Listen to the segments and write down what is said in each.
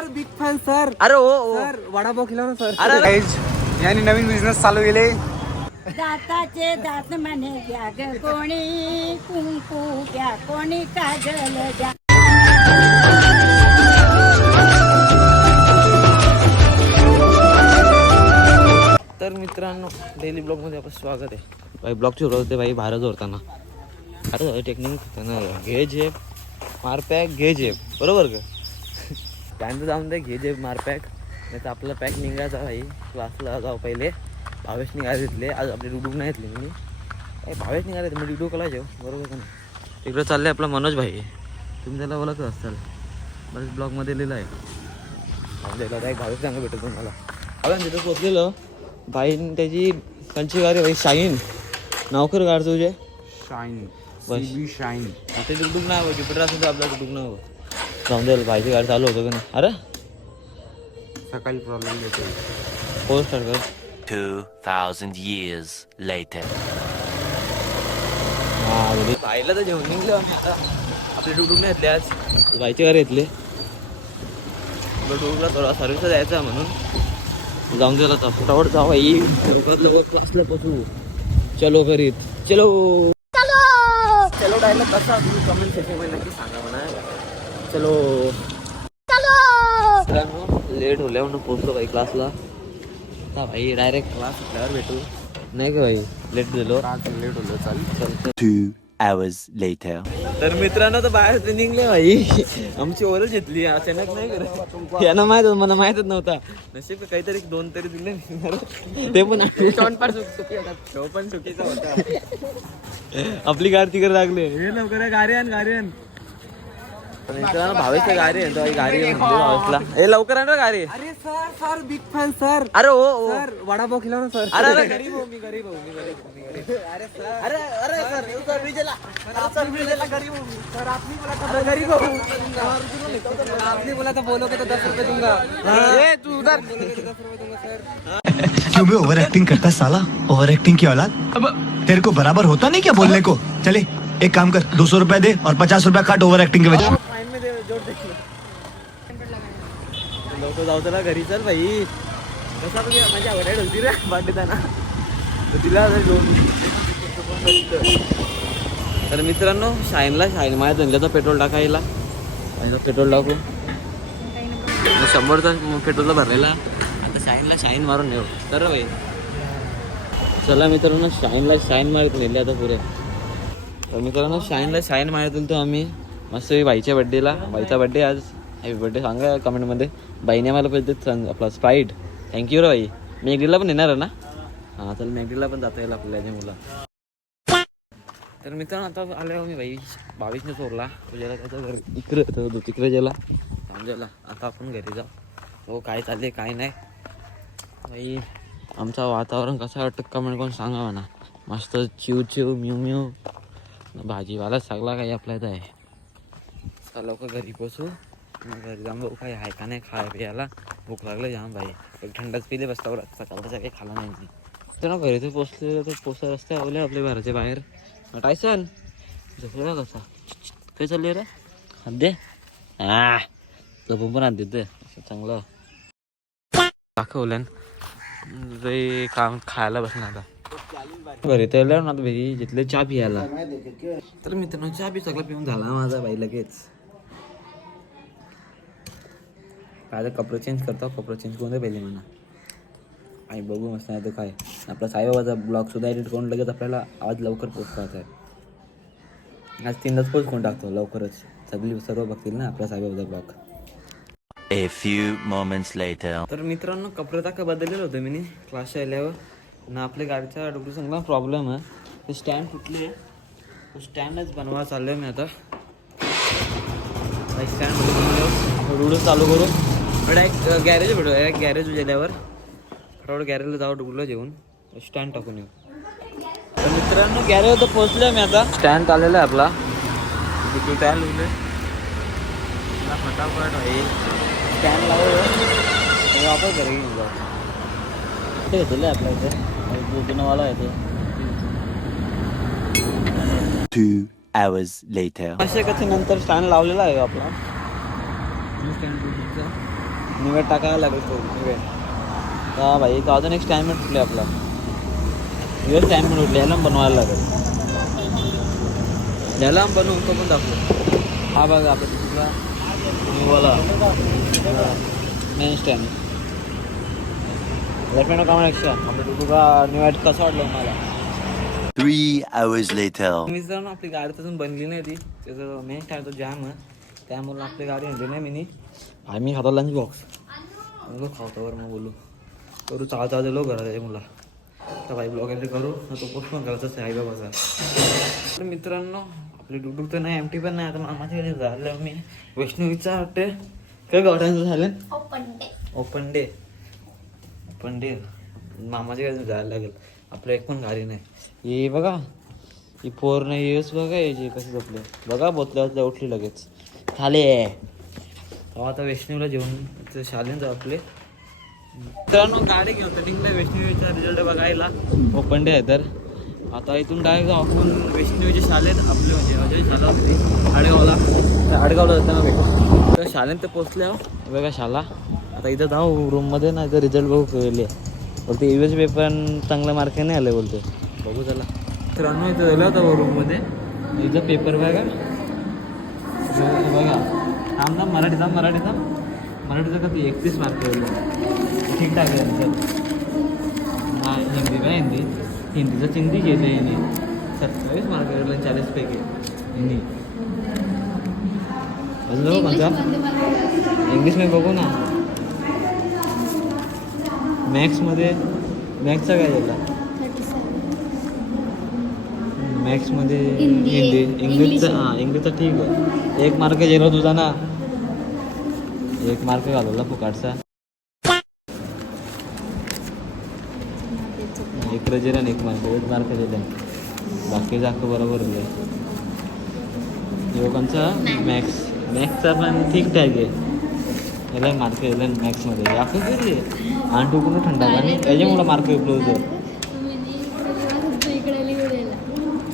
Sir big fan sir. अरे हो हो. सर वडापाव खिला ना सर. अरे अरे. यांनी नवीन बिझनेस चालू केले. दाताचे दात म्हणे घ्या ग कोणी? कुंकू घ्या कोणी काजल घ्या. तर मित्रांनो डेली ब्लॉगमध्ये आपलं स्वागत आहे. भाई ब्लॉगची सुरुवात होते भाई भारत जोडताना अरे टेक्निक घे झेप मार पॅक घे झेप बरोबर का? त्यांचं जाऊन दे घे झेप मार पॅक नाही तर आपला पॅक निघायचा भाई क्लासला जाऊ पहिले. भावेश निघाले घेतले आज आपले डुडूक नाही घेतले मी. काय भावेश निघाले मी डुडू कला जेव बरोबर का नाही? तिकडं चालले आपला मनोज भाई. तुम्ही त्याला ओळखत असाल. बरेच ब्लॉगमध्ये लिहिलं आहे. आपल्याला काय भावेश चांगलं भेटत तुम्हाला आपण तिथं पोचलेलो. बाईन त्याची कंची गाडी बाई शाईन नौकर गाड तुझे. शाईन बस. शाईन आता डुकडुक नाही हवं ज्युपिटर असेल तर आपला डुकडुक नाही हवं जाऊन द्याल बाईची गाडी चालू होतं का नाही अरे? सकाळी प्रॉब्लेम येतो फोर स्टार्ट कर। 2,000 years later. बाईला तर जेवण निघलो आम्ही आता. आपले नाही घेतले आज. बाईची गाडी घेतली. थोडा सर्व्हिस द्यायचा म्हणून. जाऊन द्यायला आता. फटाफट लवकरात लवकर क्लासला पोचू चलो करीत चलो. चलो डायलॉग कसा? तुम्ही कमेंट सेक्शनमध्ये नक्की सांगा. चलो। मित्रांनो लेट होल्या म्हणून पोचलो भाई क्लासला आता भाई डायरेक्ट क्लास सुटल्यावर भेटू. नाही का भाई? लेट झालो. आज लेट होलं चाल चल चल. Two hours later. तर मित्रांनो तर बाहेर ते निघले भाई. आमची ओरच घेतली अचानक नाही करत. यांना माहीत होतं मला माहितच नव्हता. नशीब काहीतरी दोन तरी दिले ते पण तोंड पण सुकी होता तो पण चुकीचा होता. आपली गाडी तिकडे लागले. हे लवकर गाडी आण गाडी आण गाडी तो गाडी आहे म्हणते भावेशला. हे. लवकर आण रे गाडी. अरे sir sir big fan sir. अरे हो हो सर वडापाव खिला ना सर. अरे अरे. गरीब हो मी गरीब हो मी गरीब हो, मी गरीब अरे सर अरे अरे सर हे सर विजयला अरे सर विजयला गरीब हो मी. सर आपने बोला था अरे गरीब हो. आपने बोला था बोलोगे तो दस रुपए दूँगा. ए तू उधर. बोलोगे तो दस रुपए दूँगा सर. क्यों बे ओवर एक्टिंग करता है साला? ओवर एक्टिंग की औलाद? अब तेरे को बराबर होता नहीं क्या बोलने को? चले एक काम कर दो सौ रुपया दे और पचास रुपया काट ओवर एक्टिंग के वजह जोड़ दे. लोक जाऊ त्याला घरी चल भाई कसा तुम्ही माझी आवडायला होती रे बांधताना. तिला तर मित्रांनो शाईनला शाईन माझ्या धंद्याचा पेट्रोल टाकायला आणि पेट्रोल टाकू. शंभरचा पेट्रोलला भरलेला. आता शाईनला शाईन मारून ठेव तर भाई चला मित्रांनो शाईनला शाईन मारत नेले आता पुरे तर मित्रांनो शाईनला शाईन मारत होतो आम्ही. मस्त बाईच्या बड्डेला बाईचा बड्डे आज. हॅपी बड्डे सांगा कमेंटमध्ये बाईने मला पहिले सांग. आपला स्प्राईट थँक्यू रे बाई. मेगडीला पण येणार आहे ना? हां चल मेगडीला पण जाता येईल आपल्या मुलं. तर मित्रांनो आता आले मी बाई बावीसने चोरला. तुझ्याला त्याचं घर इकडे होतं तिकडे गेला. समजायला आता आपण घरी जाऊ. हो काय चालले काय नाही. बाई आमचं वातावरण कसं वाटतं कमेंट करून सांगा म्हणा. मस्त चिव चिव म्यू म्यू भाजीवाला सगळा काही आपल्या इथं आहे. चला लवकर घरी पोचू. मग घरी जाऊन बघू काय आहे का नाही खाय प्यायला. भूक लागले जाम भाई एक थंडच पिले बसता सकाळचा काही खाला नाही तर ना घरी तर पोचलेलं तर पोचा रस्ते आवले आपल्या घराच्या बाहेर. टायसन झोपलेला कसा काय चालले रे? दे. हा झोपून पण आणते ते चांगलं. दाखवल्यान रे काम खायला बसणार आता. घरी तर ना आता भाई जिथले चहा पियाला. तर मित्रांनो चहा बी सगळं पिऊन झाला माझा बाई लगेच. आता कपडे चेंज करतो कपडे चेंज करून दे पहिले म्हणा. आई बघू मस्त नाही तर काय. आपला साईबाबाचा ब्लॉग सुद्धा एडिट करून लगेच आपल्याला आज लवकर पोस्ट करायचा आहे. आज तीनच पोस्ट करून टाकतो लवकरच. सगळी सर्व बघतील ना आपला साईबाबाचा blog A few moments later. तर मित्रांनो कपडे टाका बदललेलं होतं मी क्लासच्या आल्यावर. ना आपल्या गाडीचा डोकं चांगला प्रॉब्लेम आहे. ते स्टँड फुटले. तो स्टँडच बनवा चाललोय मी आता. स्टँड रुडू चालू करू. डायरेक्ट गॅरेज भेटू डायरेक्ट गॅरेज गेल्यावर फटाफट गॅरेजला जाऊ डुबलो जेवून स्टँड टाकून येऊ. तर मित्रांनो गॅरेज तर पोहोचलोय मी आता. स्टँड आलेला आहे आपला. स्टँड लिहिले फटाफट भाई स्टँड लावू वापस घरी घेऊन जाऊ. ते घेतलं आपल्या इथे. जुनवाला आहे तो. Two hours later. स्टँड लावलेला आहे आपला. स्टँड निवेट टाकायला लागेल तो निवेट का भाई तो अजून एक स्टॅमिट उठले आपला. दिवस स्टॅमिट उठले याला बनवायला लागेल. याला बनवून तो पण दाखवू. हा बघा आपण तुला निवाला मेन स्टँड लक्ष्मण कामा एक्स्ट्रा आपण तुका निवेट कसं वाटलं मला Three hours later. मित्रांनो आपली गाडी अजून बनली नाही ती त्याचं मेन टायर तो जॅम आहे. त्यामुळे आपली गाडी आणली नाही मी आम्ही खातो लंच बॉक्स खावतो बरं मग बोलू करू चाल चाल दिलो घरात आहे मुला तर भाई ब्लॉग एंट्री करू तो पोस्ट पण करायचा आहे बाबाचा तर मित्रांनो आपली डुडूक तर नाही एम टी पण नाही आता मामाच्या घरी झालं मी वैष्णवीचा वाटते काय गावठांचं झालं? ओपन डे ओपन डे मामाच्या घरी जायला लागेल. आपलं एक पण गाडी नाही. हे बघा ही पोर नाही येस बघा याची कशी झोपले. बघा बोतल्या उठली लगेच. खाले तेव्हा आता वैष्णवीला जेवण शालेन जाऊ आपले. मित्रांनो गाडी घेऊन तर टिंगला वैष्णवीचा रिझल्ट बघायला. ओपन डे आहे तर. आता इथून डायरेक्ट आपण वैष्णवीच्या शाळेत आपले म्हणजे अजय शाला होती आडेगावला. त्या आडेगावला जाताना भेटू. तर शाळेत ते पोचल्या बघा शाला. आता इथं जाऊ रूममध्ये ना इथं रिझल्ट बघू केले बोलते E एस पेपर चांगल्या मार्क नाही आले बोलते. बघू चला. मित्रांनो इथं झालं होतं रूममध्ये इथं पेपर बघा. बघा. थांब थांब मराठी थांब मराठी थांब. मराठीचं का ते एकतीस मार्क ठीकठाक आहे आन्सर हा हिंदी का हिंदी. हिंदीचं चिंदी घेते हिंदी सत्तावीस मार्क भेटलं चाळीसपैकी हिंदी. अजून कोणता? इंग्लिशमध्ये बघू ना. मॅथ्समध्ये मॅथ्सचा काय झाला? मॅथ्समध्ये हिंदी इंग्लिशचं हां इंग्लिशचं ठीक आहे. एक मार्क गेला तुझा ना. एक मार्क घालवला फुकाटचा. एक रजेर आणि एक मार्क एक मार्क दिले बाकी जाक बरोबर दिले. युवकांचा मॅक्स मॅक्सचा पण ठीक ठाक आहे. याला मार्क दिले मॅक्समध्ये आपण किती आणि तो पूर्ण थंडा आणि त्याच्यामुळं मार्क उपलब्ध होतो.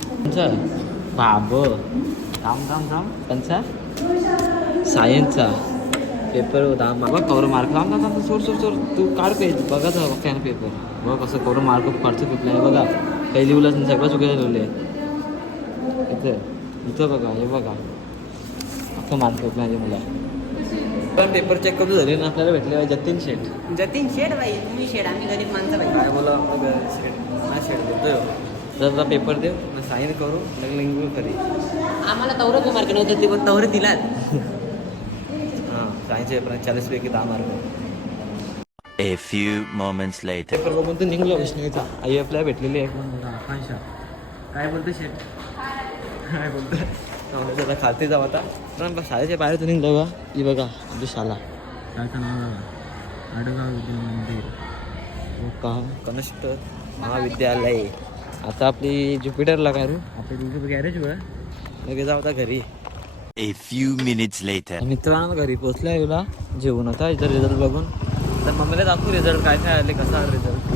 कोणचा? बाब. थांब थांब थांब. त्यांचा सायन्सचा पेपर होता. बाबा कवर मार्क थांब थांब सोड सोड सोड. तू काढ पेज बघा तर बघ ना पेपर बघ कसं कवर मार्क काढचं कुठलं आहे. बघा. काही लिहूलाच नाही सगळं चुकीचं लिहिलं आहे इथं इथं बघा हे बघा. अख्खं मार्क आहे मला. पण पेपर चेक करून झाले ना आपल्याला भेटले जतीन शेठ. जतीन शेड बाई तुम्ही शेड आम्ही गरीब माणसं बाई. काय बोला शेठ? मला शेठ देतो जर पेपर दे साईन करू लग्न करी. आम्हाला तवरं मार्क नव्हतं ते पण तवरं दिलात. पेपर चाळीसपैकी दहा mark. A few moments later. बघून तर निघलो. विष्णूचा आई आपल्याला भेटलेली आहे. आकांक्षा काय बोलते शेठ? काय बोलते? त्याला खाते जाऊ आता. पण बा- शाळेच्या बाहेर तर निघलो का ही बघा आमची शाळा. शाळेचं नाव आडगाव विद्या मंदिर. का कनिष्ठ महाविद्यालय. आता आपली ज्युपिटरला काय रू? आपली दुसरी गॅरेज बघ लगेच जाऊ आता घरी. A few minutes later. मित्रांनो घरी पोचल्या येऊला जेवून होता इथं रिझल्ट बघून. तर मम्मीला दाखवू रिझल्ट काय काय आले कसा रिझल्ट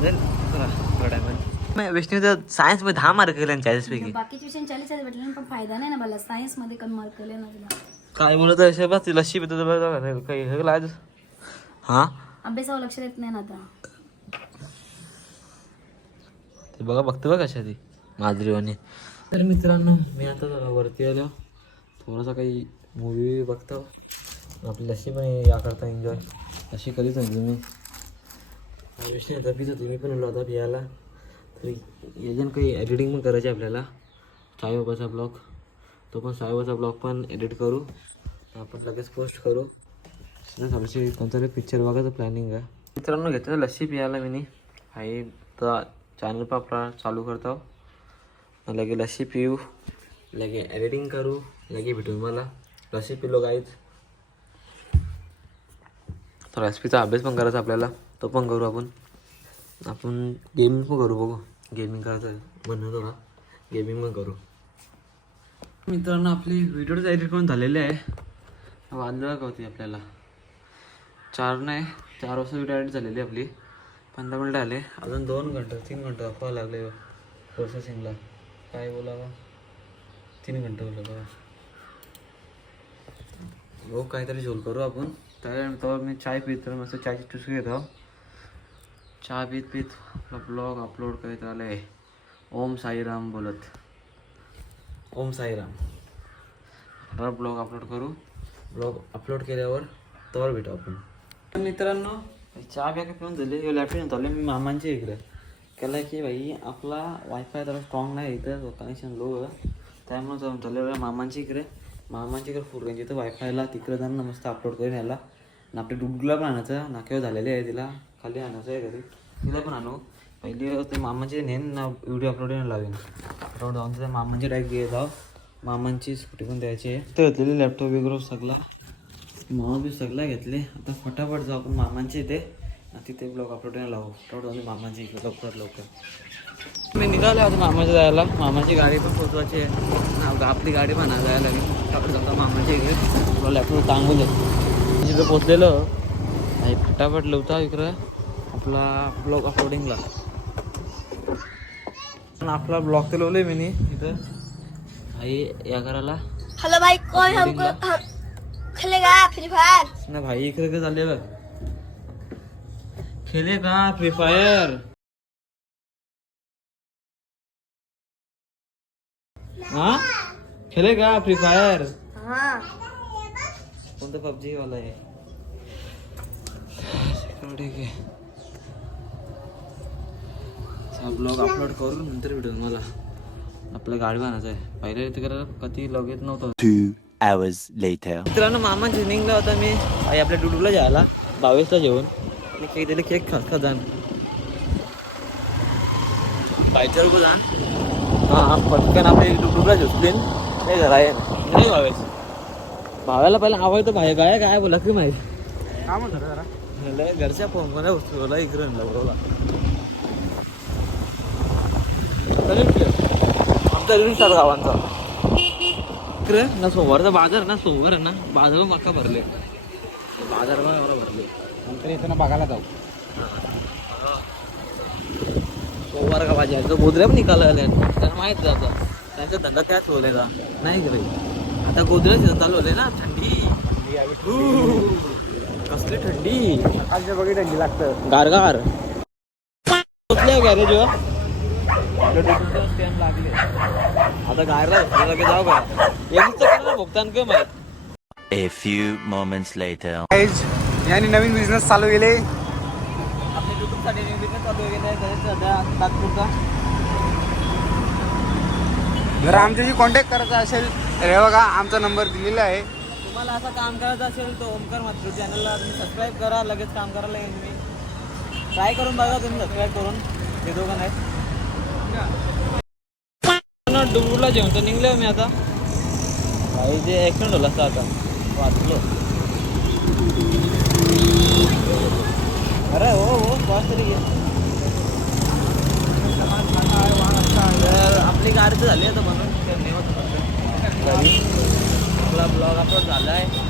थोड्या टायमात विष्णूचं सायन्समध्ये दहा मार्क केले चाळीसपैकी बाकीचे विषय चाळीस आहेत भेटले पण फायदा नाही ना मला सायन्समध्ये कमी मार्क केले ना तुला. काय बोलत आहे बस ती लस्सी पितो बघा काही हे लाज हां? अभ्यासावर लक्ष देत नाही ना आता. ते बघा बघते बघा कशा ती. माधुरीवाणी तर मित्रांनो मी आता वरती आलो. थोडासा काही मूवी बघतो. आपली लस्सी पण या करता एन्जॉय अशी कधीच नाही. तुम्ही विषय आता पित. होती मी पण आलो आता पियाला तरी एजंट काही एडिटिंग पण करायची आपल्याला. साईबाबाचा ब्लॉग तो पण साईबाबाचा ब्लॉग पण एडिट करू. आपण लगेच पोस्ट करू. थोडीशी कोणता तरी पिक्चर बघायचं प्लॅनिंग आहे. मित्रांनो घेतो लस्सी पियाला मी आई तर चॅनल पण आपला चालू करतो. लगे लस्सी पिऊ. लगे एडिटिंग करू लगे भेटू मला लस्सी पिलो गाईच तर रेसिपीचा अभ्यास पण करायचा आपल्याला. तो पण करू आपण. आपण गेमिंग पण करू बघू. गेमिंग करायचं बनवतो का गेमिंग पण करू. मित्रांनो आपली व्हिडिओच एडिट पण झालेले आहे. वाजलं का होती आपल्याला. चार नाही चार वाजता व्हिडिओ एडिट झालेली आपली. पंधरा मिनटं आले. अजून दोन घंटे तीन घंटे दाखवा लागले. प्रोसेसिंगला काय बोलावं? तीन घंटे बोला बघा हो काहीतरी झोल करू आपण. तर मी चाय पितो मस्त चायची टुसकी घेतो चहा पीत पीत आपला ब्लॉग अपलोड करीत आले ओम साईराम बोलत. ओम साईराम. आता ब्लॉग अपलोड करू. ब्लॉग अपलोड केल्यावर तवर भेटू आपण. तर मित्रांनो चहा प्या पिऊन झाले लॅपटॉप मी मामांच्या इकडे. केलं की भाई आपला वायफाय जरा स्ट्रॉंग नाही इथं कनेक्शन लो त्यामुळे जाऊन चाललेलं मामांच्या इकडे. मामांच्या इकडे फुल रेंज इथं वायफायला तिकडे जाणं मस्त अपलोड करून यायला. आणि आपल्या डुडूला पण आणायचं नाक्यावर झालेले आहे तिला. खाली आणायचं आहे घरी. तिला पण आणू. पहिली ते मामाचे नेन ना व्हिडिओ अपलोड लावेन. अपलोड जाऊन तिथे मामांची डायरेक्ट घे जाऊ मामांची स्कूटी पण द्यायची आहे. तर घेतलेली लॅपटॉप वगैरे सगळा. मामा बी सगळा घेतले. आता फटाफट जाऊ आपण मामांचे इथे. तिथे ब्लॉग अपलोड लावू अपलोड जाऊन मामांच्या इकडे लवकर लवकर. मी निघालो आता मामाच्या जायला. मामाची गाडी पण पोचवायची आहे. ना, आपली गाडी पण जायला लागेल. जाता मामाच्या इकडे. तुला लॅपटॉप चांगले तिथं पोचलेलो आणि फटाफट लवता इकडं. आपला ब्लॉग अपलोडिंगला पण आपला ब्लॉग तर लावले मी इथं. आई या घराला. हेलो भाई कौन हमको हम खेलेगा फ्री फायर ना भाई इकडे काय झाले बघ. खेले का फ्री फायर हा? खेले का फ्री फायर हाँ कोणतं पबजी वाला आहे ठीक आहे ब्लॉग अपलोड करून नंतर भेटून मला आपलं गाडी बनायचं आहे. पहिले इथे करा कधी लगेच नव्हतं. Two hours later. मित्रांनो मामा जिनिंगला होता मी. आई आपल्या डुडूला जायला. बावीसला जेवण खात खात जाण पाहिजे रुपये जाण हा पटकन आपले डुडूला झोपलीन घर आहे नाही भावेश भाव्याला पहिला आवडतं भाई काय काय बोला की माहिती काय म्हणतो जरा म्हणलं घरच्या फोनमध्ये बोला इकडे म्हणलं बरोबर आमचा गावांचा इकडे ना सोमवारचा बाजार ना सोमवार आहे ना बाजार मका भरले बाजार पण एवढा भरले नंतर येताना बघायला जाऊ. सोमवार का भाजी तो गोदऱ्या पण निकाला आल्या त्यांना माहीत जातं त्यांचा धंदा त्याच होले का नाही करे आता सीझन चालू होले ना. थंडी. कसली थंडी. सकाळच्या बघी थंडी लागतं. गारगार. गॅरेजवर लागले आता गायला जाऊ का? भुगतान कम A few moments later. यांनी नवीन बिझनेस चालू केले. आपल्या युट्यूबसाठी बिझनेस चालू केला आहे. सध्या तात्पुरता जर आमच्याशी कॉन्टॅक्ट करायचा असेल तर हे बघा आमचा नंबर दिलेला आहे. तुम्हाला असं काम करायचं असेल तर ओमकार मात्र चॅनलला तुम्ही सबस्क्राईब करा लगेच काम करायला येईल मी. ट्राय करून बघा तुम्ही सबस्क्राईब करून. ते दोघं नाही डुबूरला जेवण तर निघले मी आता. भाई जे ॲक्सिडेंट झाला असता आता. वाचलो. अरे हो हो बस तरी घे आपली गाडी तर झाली आता म्हणून. घरी आपला ब्लॉग अपलोड झाला आहे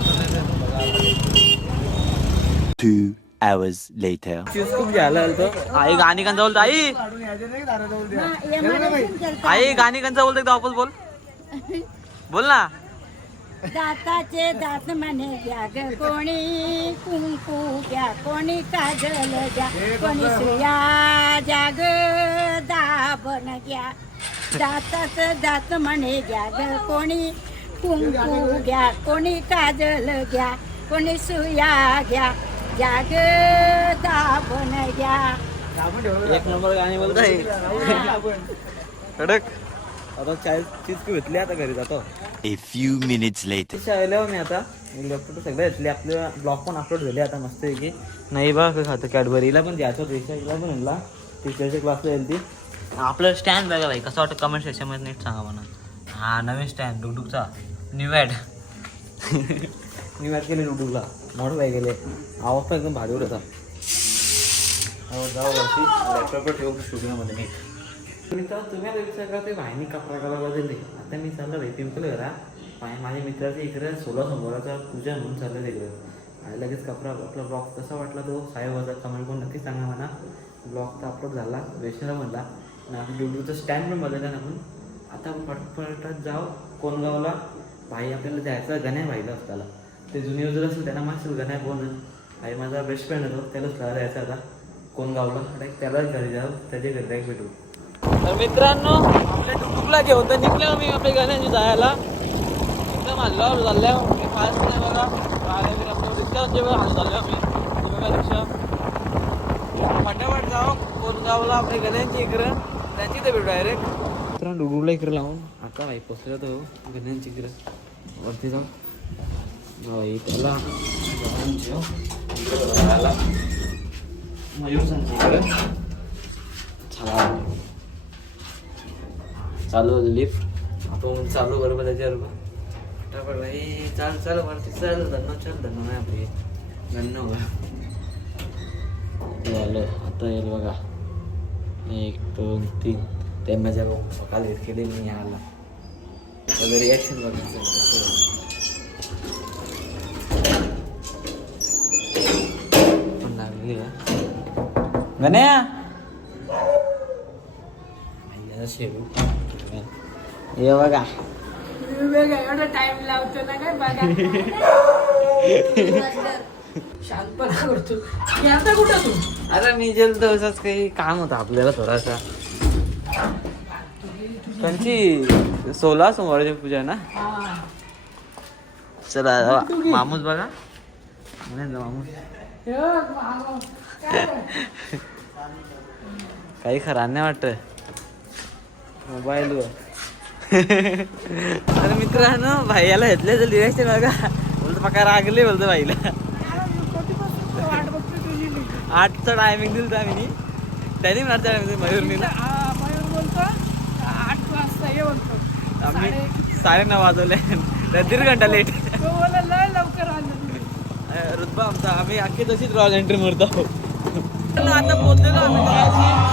Two hours later. चीज खूप घ्यायला आलतो. आई गाणी कंचा बोलतो आई. आई गाणी कंचा बोलतो एकदा वापस बोल. बोल ना. दाताचे दात म्हणे घ्या ग कोणी. कुंकू घ्या कोणी काजल घ्या. कोणी सुया घ्या ग. दाबण घ्या. दाताच दात म्हणे घ्या ग कोणी. कुंकू घ्या कोणी काजल घ्या. कोणी सुया घ्या. घ्या ग दाबण घ्या. एक नंबर गाणी बोलत आहे कडक. आता चाय चीज की भेटली आता घरी जातो. A few minutes later. शाळेला मी आता. लॅपटॉप सगळे घेतले. आपले ब्लॉग पण अपलोड झाले आता मस्त आहे की नाही बा खातं? कॅडबरीला पण द्यायचं होतं. रिक्षाला पण म्हणला. टीचरच्या क्लासला येईल ती आपलं स्टँड बघा भाई कसं वाटतं कमेंट सेक्शनमध्ये नीट सांगा म्हणा हा नवीन स्टँड डुकडुकचा न्यू ॲड न्यू ॲड केले डुकडुकला मोठं बाई गेले. आवाज पण एकदम भारीवर होता. जाऊ लॅपटॉपवर ठेवू स्टुडिओमध्ये मी. मित्र तुम्ही विचार करा ते भाईनी कपडा कला बदलले आता मी चाललं भाई पिंपल घरा. माझ्या माझ्या इकडे सोळा सोमवाराचा पूजा म्हणून चाललं तिकडे. आणि लगेच कपडा आपला ब्लॉग कसा वाटला तो साहेब वाजा कमेंट करून नक्कीच सांगा म्हणा. ब्लॉग तर अपलोड झाला वेशनला म्हणला. आणि आपलं ड्युटीचा स्टँड पण बदलला ना आता पटपटात जाव कोणगावला भाई आपल्याला द्यायचा गण्या भाईला असताला ते जुनियर जर असेल त्यांना मागशील गण्या कोण आई माझा बेस्ट फ्रेंड होतो त्यालाच घरा द्यायचा आता कोण गावला डायरेक्ट त्यालाच घरी जाऊ त्याच्या घरी डायरेक्ट भेटू. तर मित्रांनो आपल्या टुकटुकला घेऊन तर निघलो मी आपल्या गाण्याची जायला. एकदम हल्ल्यावर चालल्या फास्ट नाही बघा. रिक्षाचे वेळ हाल चाललो आम्ही. ती बघा रिक्षा. फटाफट जाऊ. कोरगावला आपल्या गण्यांची इकडं. त्यांची ते भेटू डायरेक्ट मित्रांनो डुगुरला इकडे लावून. आता भाई पोचलो तो गण्यांची इकडं. वरती जाऊ. भाई त्याला मयूर सांगते इकडं छान चालू लिफ्ट आपण चालू बरोबर त्याच्यावर फटाफट भाई चाल चाल वरती चल धन्नो चल धन्नो नाही आपली. धन्नो. झालं आता येईल बघा. एक दोन तीन. ते माझ्या काल घेत केले मी आला. त्याचं रिॲक्शन बघायचं पण लागली गण्या! शेरू ये बघा. एवढा टाइम लावतो ना काय बघा. शांतपणा करतो. मी आता कुठं तू? अरे मी गेलो तर असंच काही काम होतं आपल्याला थोडासा. त्यांची सोळा सोमवारची पूजा ना? चला मामूस बघा. ना मामूस. काही खरा नाही वाटत. मोबाईल अरे मित्रांनो भाईला घेतले तर लिहायचे बघा. बोलतो पका रागले बोलतो भाईला. आठचा टायमिंग दिलं आम्ही त्यांनी म्हणा टायमिंग मयूरनीला आठ वाजता ये म्हणतो आम्ही साडे नऊ वाजवले दीड घंटा लेट लवकर आलं रुतबा आमचा आम्ही अख्खी तशीच रॉयल एंट्री मारतो. आता पोहोचलेलो आम्ही.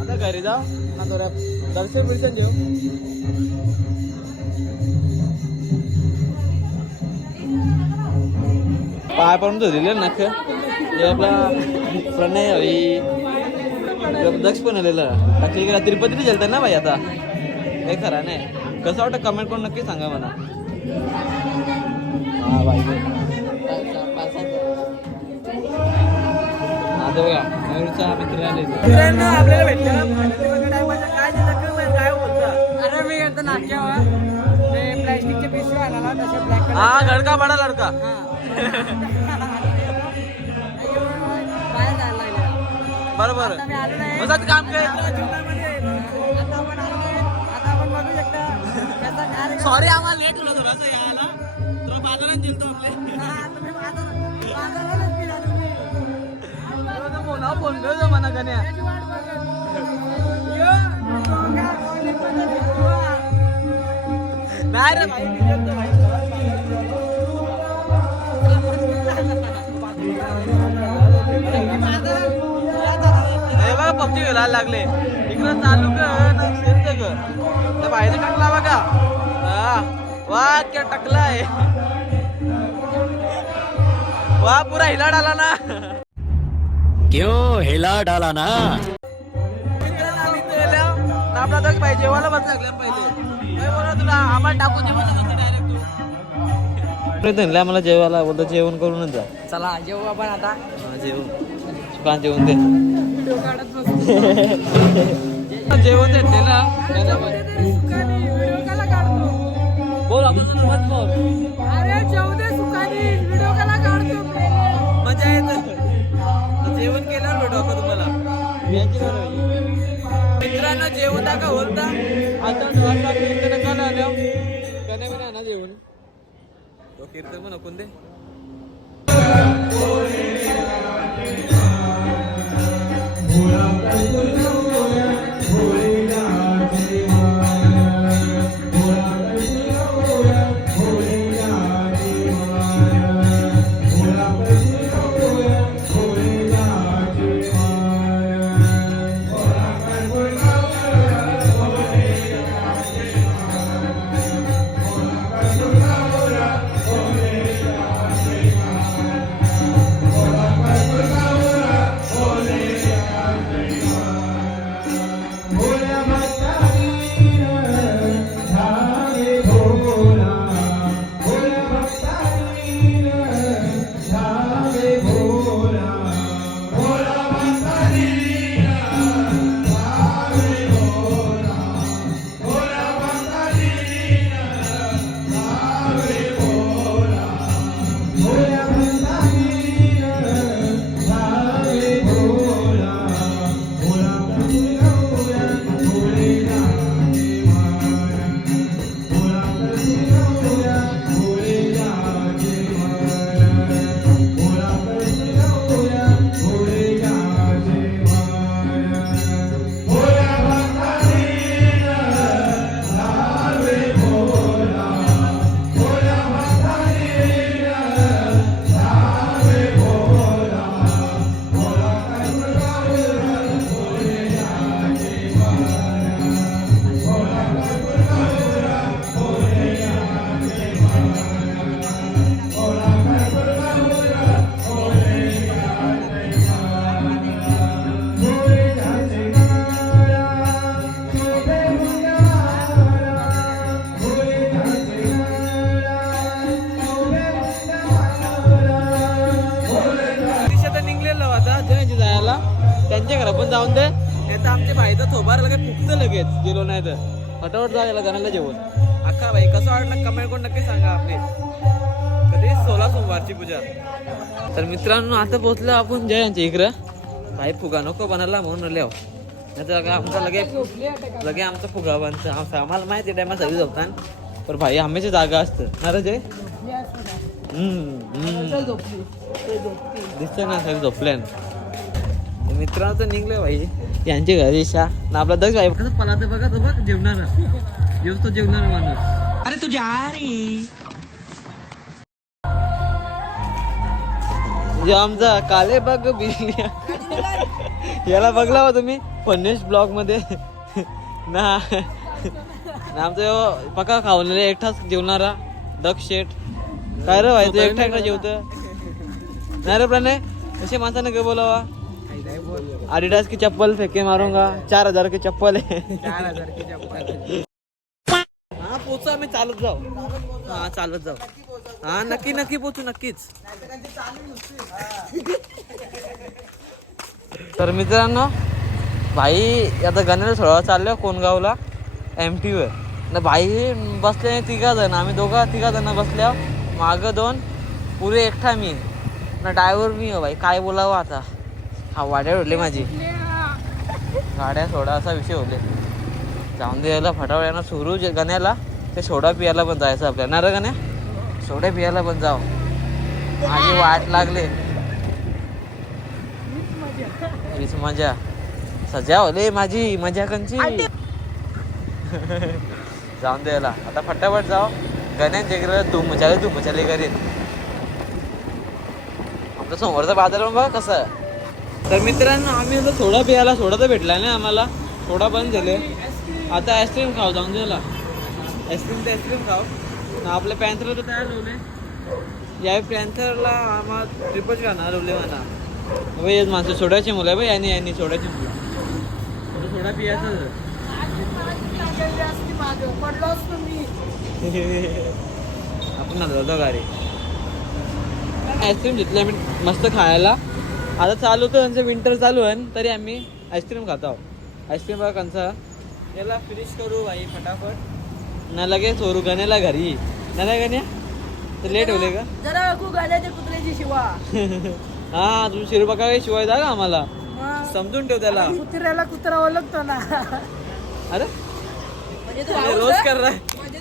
आता घरी जाऊ ना थोड्या दर्शन बिर्शन जेव पाय पडून दिले नख हे आपला प्रणय हवी दक्ष पण आलेला. टाकली गेला तिरुपतीला गेलता ना भाई आता? हे खरा नाही. कसं वाटतं? कमेंट करून नक्की सांगा मला. हा भाई आता बघा मयूरचा मित्र आले आपल्याला अरे मी येतो नाक्यावर. ते प्लॅस्टिकचे पिशवी आणाला तसे ब्लॅक हा लडका. बडा लडका बरोबर. मी आलो नाही. बसात काम काय आता आपण आलोय. आता आपण बघू शकता. त्याचा कार्यक्रम- सॉरी आम्हाला लेट होलं थोडंसं यायला. तुला बाजारात गेलतो आपले. फोन गज करतो म्हणा गण्या नाही रे पबजी लागले इकडं चालू कर बाहेर टाकला बघा हा. वा क्या टाकलाय वा पुरा हिला डाला ना क्यों हिला डाला ना. आपला तर पाहिजे बस लागल्या पहिले काय बोला तुला आम्हाला टाकून दे डायरेक्ट तू मला जेवायला बोलतो जेवण करूनच जा. चला जेवू आपण आता. जेवण दुकान जेवण दे. व्हिडिओ काढत बसू जेवण दे दे ना बोल आपण जेवण केलं भेटू आता तुम्हाला? मित्रांनो जेवण दाखा होता आता ढोल टाकले तर काल आलो कने ना जेवण. तो कीर्तन पण नको दे आमचे भाई तर थोबार लगेच फुकतं लगेच. गेलो नाही तर. फटाफट जायला घराला जेवण. अख्खा भाई कसं वाटलं? कमेंट करून नक्की सांगा आपले. कधी? सोळा सोमवारची पूजा. तर मित्रांनो आता पोहोचलो आपण जय यांच्या इकडं. भाई फुगा नको बनायला म्हणून आले नाही तर आमचा लगे लगे आमचा फुगा बनतं. आम्हाला माहिती आहे टायमा सगळी झोपतान. पण भाई हमेशा जागा असतं. ना रे जय दिसतं ना सगळी झोपल्यान. मित्रांचं निघलं भाई. यांच्या घरी शा ना आपला दक्ष भाई कसं पलाते बघा तो बघ जेवणार. जेवतो जेवणार माणूस. अरे तू जा जो आमचा काले बघ याला बघला हो तुम्ही फनेश ब्लॉगमध्ये. ना. ना आमचा पका खावलेला एकटाच जेवणारा. दक्ष शेठ. काय रे भाई तू एकटा एकटा जेवत नाही रे प्रणय कसे माणसाने काय बोलावा. आडिडास की चप्पल फेके मारूंगा। चार हजार की चप्पल है। चार हजार की चप्पल हा। पोचू आम्ही चालत जाऊ। हा चालत जाऊ। हा नक्की नक्की पोचू नक्कीच. तर मित्रांनो भाई आता गण्याला सोडवा चाललो कोणगावला एम टीवर ना भाई बसले तिघा जण. आम्ही दोघा तिघा जण बसल्या. मागं दोन पुरे एकटा मी. ना ड्रायव्हर मी हो भाई. काय बोलावं आता? हा वाड्या उडले माझी. गाड्या सोडा असा विषय होले जाऊन द्यायला फटाफट सुरू जे गण्याला ते सोडा पियाला पण जायचं आपल्याला. ना रे गण्या? सोडा पियाला पण जाऊ. माझी वाट लागले. हीच मजा. सजा होले माझी मजा कंची. जाऊन द्यायला आता फटाफट जाऊ. गण्याच्या इकडे तू मचाले तू मचाले करीन आपल्या समोरचा बाजार पण बघा कसं. तर मित्रांनो आम्ही आता थोडा प्यायला सोडा तर भेटला नाही आम्हाला. थोडा बंद झाले. आता आईस्क्रीम खाऊ जाऊन झाला आईस्क्रीम ते आईस्क्रीम खाऊ. आपलं पॅन्थर तर तयार ठेवले या पॅन्थरला आम्हाला ट्रिपच घालणार ठेवले म्हणा. बाई माणसं सोडायची मुलं आहे बाई यांनी यांनी सोडायची मुलं. आता सोडा पियाचं आपण आलो गाडी आईस्क्रीम घेतली आम्ही मस्त खायला. आता चालू होतं त्यांचं विंटर चालू आहे तरी आम्ही आईस्क्रीम खात आहोत. आईस्क्रीम बघा कंचा याला फिनिश करू भाई फटाफट. ना लगेच चोरू गण्याला घरी. ना नाही गण्या. तर लेट होले का जरा कुत्र्याची शिवा. हा तू शिरपा काय शिवाय जा का आम्हाला. समजून ठेव त्याला. कुत्र्याला कुत्रा ओळखतो ना. अरे. म्हणजे तू अरे रोज कर रहा है. म्हणजे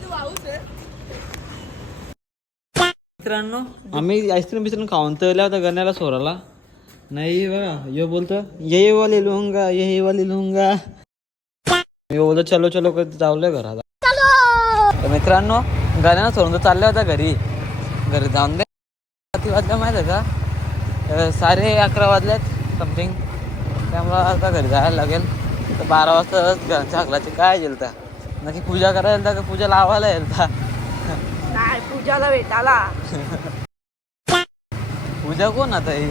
मित्रांनो आम्ही आईस्क्रीम बिस्क्रीम खाऊन तर गण्याला सोराला नाही बघा यो बोलतो. यही वाली लुंगा यही वाली लुंगा. मी बोलतो चलो चलो कधी जावलं घराला तर मित्रांनो गण्याला सोडून तर चालल्या होत्या घरी. घरी जाऊन दे. किती वाजल्या माहिती आहे का? साडे अकरा वाजल्यात समथिंग त्यामुळं आता घरी जायला लागेल. तर बारा वाजता घरच्या काय गेलता नक्की पूजा करायला का पूजा लावायला गेलता नाही पूजाला भेटाला पूजा कोण आता ही?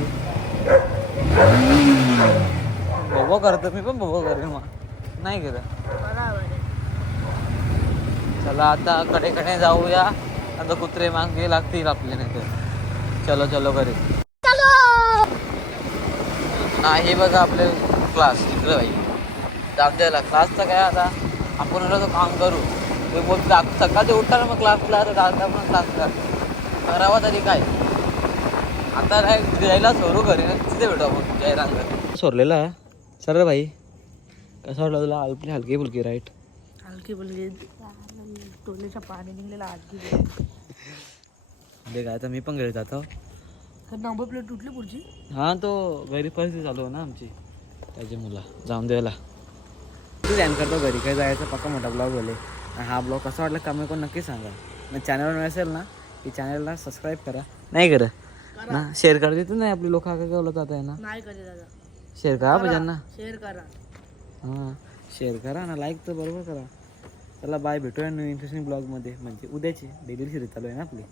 बोबो करतो मी पण बोबो करेन मग. नाही करत. चला आता कडे कडे जाऊया. आता कुत्रे मागे लागतील आपले नाही तर. चलो चलो करे नाही बघा आपले क्लास इकडे भाई जामद्याला क्लासचं काय आता? आपण आता काम करू. ते बोलतो सकाळचे उठता ना मग क्लासला तर पण क्लासला करावा तरी काय? आता काय जायला सोरू घरी तिथे भेटू आपण जयरांग सोरलेला सर भाई. कसं वाटलं तुला? आपली हलकी फुलकी राईट हलकी बोलली टोलेच्या पाणी निघलेला आत दे काय तर मी पण घरी जातो. नंबर प्लेट तुटली पुढची? हा तो घरी परिस्थिती चालू आहे ना आमची. त्याची मुला. जाऊन द्यायला प्लॅन करतो घरी. काय जायचं पक्का मोठा ब्लॉग झाले. हा ब्लॉग कसा वाटला कमी कोण नक्की सांगा. मग चॅनलवर असेल ना की चॅनलला सबस्क्राईब करा. नाही करा ना शेअर करा देतो नाही आपली लोक काय बोलत आता आहे ना. नाही करे दादा शेअर करा पाहिजे शेअर करा. हां शेअर करा ना लाईक तर बरोबर करा. चला बाय भेटूया न्यू इंटरेस्टिंग ब्लॉगमध्ये म्हणजे उद्याची डेली सिरीज चालू आहे ना आपली.